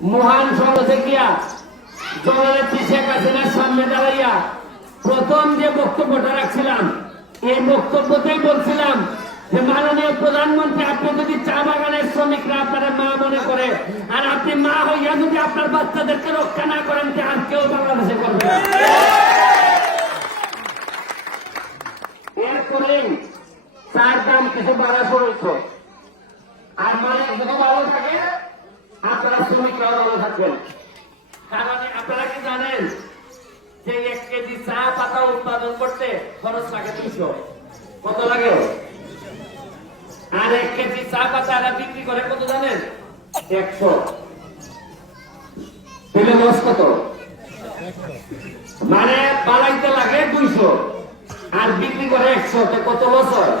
মহান সমাজে গিয়া জননেত্রী শেখ হাসিনার সামনে দাঁড়াইয়া প্রথম যে বক্তব্যটা রাখছিলাম, এই বক্তব্যতেই বলছিলাম যে মাননীয় প্রধানমন্ত্রী, আপনি যদি চা বাগানের শ্রমিকরা আপনারা মা মনে করে, আর আপনি মা হইয়া যদি আপনার বাচ্চাদেরকে রক্ষা না করেন, আর কেউ বাংলাদেশে করবে না। এরপরেই চার দাম কিছু বাড়া পড়েছে, আর মালিক যদি ভালো থাকে আপনারা শ্রমিকরাও ভালো থাকবেন। কারণ আপনারা কি জানেন যে 1 কেজি চা পাতা উৎপাদন করতে খরচ লাগে 200, কত লাগে? আর 1 কেজি চা পাতা বিক্রি করে কত জানেন? 100। তাহলে লস কত? মানে বানাইতে লাগে 200 আর বিক্রি করে 100, কত লস হয়?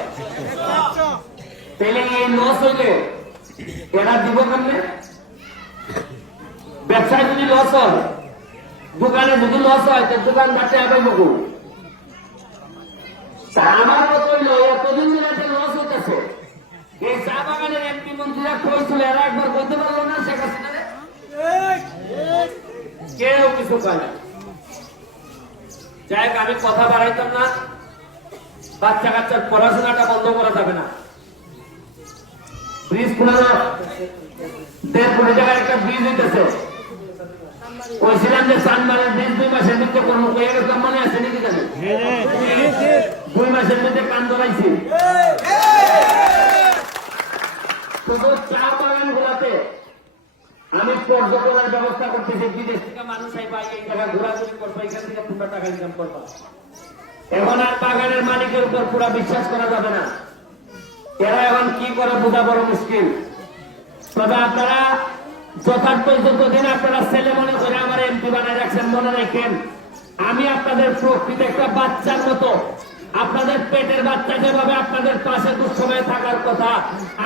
তাহলে এই লস হইলে এরা দিব কেমনে? ব্যবসায় যদি লস হয়, দোকানে যদি লস হয়, তো দোকান বাচ্চা আবার বকু। আমার মতো হইল এতদিন ধরে লস হইতেছে, এই চা বাগানের এমপি মন্ত্রীরা কইছিল, এরা একবার বলতে পারলো না শেখ হাসিনা কেউ কিছু পায় না। যাই হোক, আমি কথা বাড়াইতাম না। বাচ্চা কাচ্চার পড়াশোনাটা বন্ধ করা যাবে না। ব্রিজ পুরানো 1.5 কোটি টাকার একটা ব্রিজ হইতেছে, কইছিলাম যে সানমানের ব্রিজ 2 মাসের মধ্যে করবো, কয়ে গেছিলাম, মনে আছে নাকি জানি? 2 মাসের মধ্যে কান ধরাইছি। শুধু চা বাগান গুলাতে আমি পর্যটনের ব্যবস্থা করতেছি, বিদেশ থেকে মানুষ আইবা, এই টাকা ঘোরাঘুরি করবো, এখান থেকে তোমরা টাকা ইনকাম করবা। এখন আর বাগানের মালিকের উপর পুরা বিশ্বাস করা যাবে না। এরা এখন কি করে বোঝা বড় মুশকিল। তবে আপনারা যথার্থ যতদিন আপনারা ছেলে মনে করে আমার এমপি বানায় রাখছেন, মনে রাখেন আমি আপনাদের প্রকৃত একটা বাচ্চার মতো, আপনাদের পেটের বাচ্চা যেভাবে আপনাদের পাশে দুঃসময়ে থাকার কথা,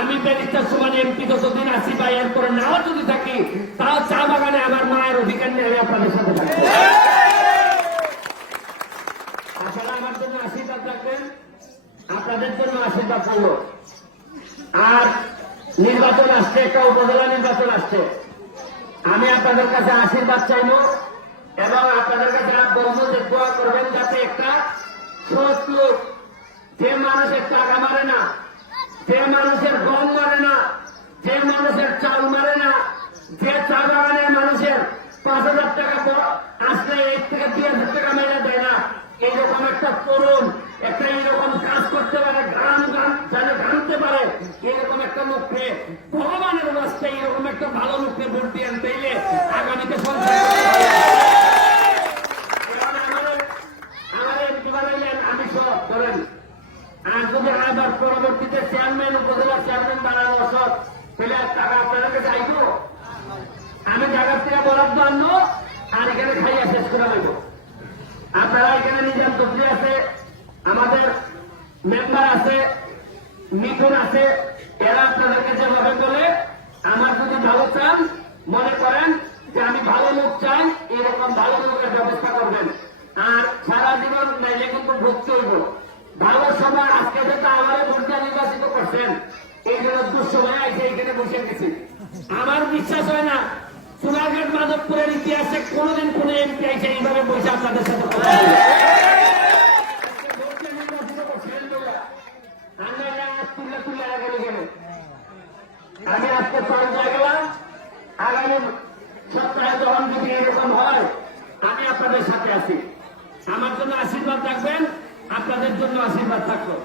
আমি ব্যারিস্টার সুমন এমপি যতদিন আসি বা এরপরে নাও যদি থাকি, তাও চা বাগানে আমার মায়ের অধিকার নিয়ে আমি আপনাদের সাথে থাকবো। আপনারা আমার জন্য আশীর্বাদ রাখবেন, আপনাদের জন্য আশীর্বাদ করলো। আর নির্বাচন আসছে, একটা উপজেলা নির্বাচন আসছে, আমি আপনাদের কাছে আশীর্বাদ চাইব এবং আপনাদের কাছে বলবো যে দোয়া করবেন যাতে একটা সৎ লোক, যে মানুষের টাকা মারে না, যে মানুষের গম মারে না, যে মানুষের চাল মারে না, যে চা বাগানের মানুষের 5,000 টাকা আসলে 1 থেকে 2,000 টাকা মেরে দেয় না, এইরকম একটা তরুণ একটা এইরকম কাজ করতে পারে, গান জানে গানতে পারে, এরকম একটা লোককে ভগবানের রাস্তায় এরকম একটা ভালো লোককে ভোট দিয়ে আনতে এলে আগামীতে আমি সব করেন। আর যদি আবার পরবর্তীতে চেয়ারম্যান, উপজেলা চেয়ারম্যান বানানো সব, তাহলে টাকা আপনাদের কাছে আইব, আমি জায়গার থেকে বরাদ্দ আনবো আর এখানে খাইয়া শেষ করে নেব। আপনারা এখানে নিজাম চৌধুরী আছে, আমাদের মেম্বার আছে, মিঠুন আছে, এরা আপনাদেরকে যেভাবে বলে আমার যদি ভালো চান, মনে করেন যে আমি ভালো লোক চাই, এরকম ভালো লোকের ব্যবস্থা করবেন। আর সারা জীবন নাইলে কিন্তু ভুগতে হইব। ভালো সময় আজকে যেটা আমাদের ভোটটা নির্বাচিত করছেন, এই জন্য দুঃসময় আইসে এখানে বসে গেছি। আমার বিশ্বাস হয় না সোনারঘাট মাধবপুরের ইতিহাসে কোনোদিন কোন এমপি আইসে এইভাবে বসে আপনাদের সাথে কথা বলবে। আমি আজকে পর্যায়ে গেলাম, আগামী সপ্তাহে যখন যদি এরকম হয়, আমি আপনাদের সাথে আছি। আমার জন্য আশীর্বাদ রাখবেন, আপনাদের জন্য আশীর্বাদ থাকলো।